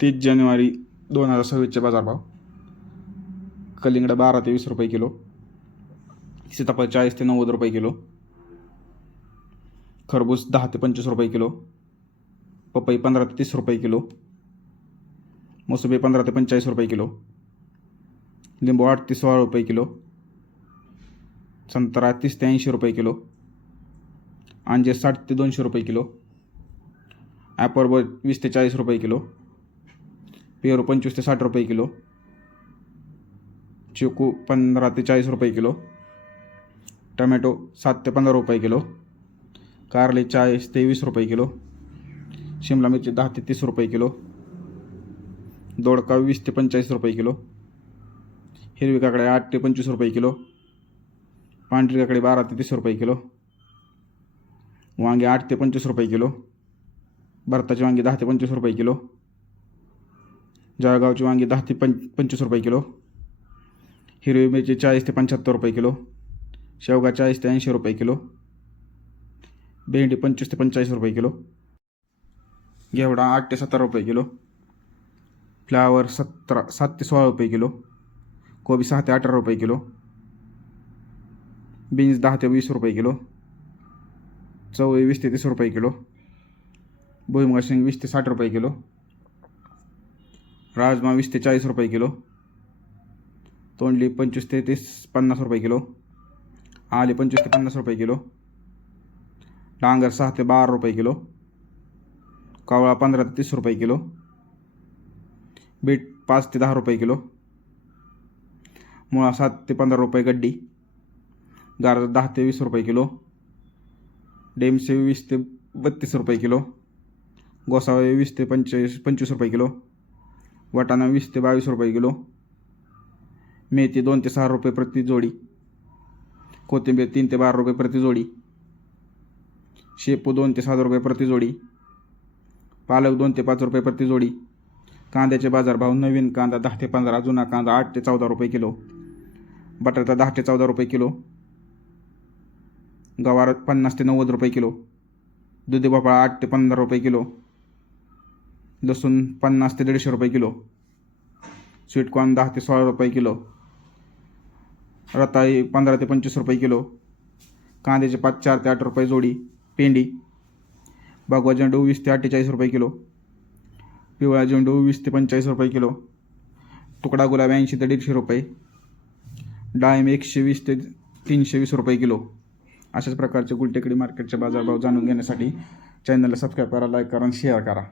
30 जानेवारी 2026चे बाजारभाव. कलिंगड 12 ते 20 रुपये किलो, सीताफळ 40 ते 90 रुपये किलो, खरबूज 10 ते 25 रुपये किलो, पपई 15 ते 30 रुपये किलो, मोसंबी 15 ते 45 रुपये किलो, लिंबू 8 ते 16 रुपये किलो, संत्रा 30 ते 80 रुपये किलो, अंजीर 60 ते 200 रुपये किलो, ॲपल 20 ते 40 रुपये किलो, पेरू 25 ते 60 रुपये किलो, चिकू 15 ते 40 रुपये किलो, टमॅटो 7 ते 15 रुपये किलो, कारले 40 ते 20 रुपये किलो, शिमला मिरची 10 ते 30 रुपये किलो, दोडका 20 ते 45 रुपये किलो, हिरवी काकडे 8 ते 25 रुपये किलो, पांढरी काकडे 12 ते 30 रुपये किलो, वांगे 8 ते 25 रुपये किलो, भरताची वांगी 10 ते 25 रुपये किलो, जळगावची वांगी 10 ते 25 रुपये किलो, हिरवी मिरची 40 ते 75 रुपये किलो, शेवगा 40 ते 80 रुपये किलो, भेंडी 25 ते 45 रुपये किलो, घेवडा 8 ते 70 रुपये किलो, फ्लावर 7 ते 16 रुपये किलो, कोबी 6 ते 18 रुपये किलो, बीन्स 10 ते 20 रुपये किलो, चवळी 20 ते 30 रुपये किलो, भुईमुगाची शेंग 20 ते 60 रुपये किलो, राजमा 20 ते 40 रुपये किलो, तोंडली 25 ते 50 रुपये किलो, आले 25 ते 50 रुपये किलो, डांगर 6 ते 12 रुपये किलो, कावळा 15 ते 30 रुपये किलो, बीट 5 ते 10 रुपये किलो, मुळा 7 ते 15 रुपये गड्डी, गाजर 10 ते 20 रुपये किलो, डेमसे 20 ते 32 रुपये किलो, गोसावळे 20 ते 25 रुपये किलो, वाटाणा 20 ते 22 रुपये किलो, मेथी 2 ते 6 रुपये प्रति जोडी, कोथिंबीर 3 ते 12 रुपये प्रति जोडी, शेपू 2 ते 7 रुपये प्रति जोडी, पालक 2 ते 5 रुपये प्रति जोडी, कांद्याचे बाजारभाव. नवीन कांदा 10 ते 15, जुना कांदा 8 ते 14 रुपये किलो, बटाटा 10 ते 14 रुपये किलो, गवार 50 ते 90 रुपये किलो, दुधी भोपळा 8 ते 15 रुपये किलो, लसूण 50 ते 150 रुपये किलो, स्वीटकॉर्न 10 ते 16 रुपये किलो, रताळी 15 ते 25 रुपये किलो, कांद्याचे 4 ते 8 रुपये जोडी, पेंडी, भगवा झेंडू 20 ते 48 रुपये किलो, पिवळा झेंडू 20 ते 45 रुपये किलो, तुकडा गुलाब 80 ते 150 रुपये, डाळिंब 120 ते 320 रुपये किलो. अशाच प्रकारचे गुलटेकडी मार्केटचे बाजारभाव जाणून घेण्यासाठी चॅनलला सबस्क्राईब करा, लाईक करा आणि शेअर करा.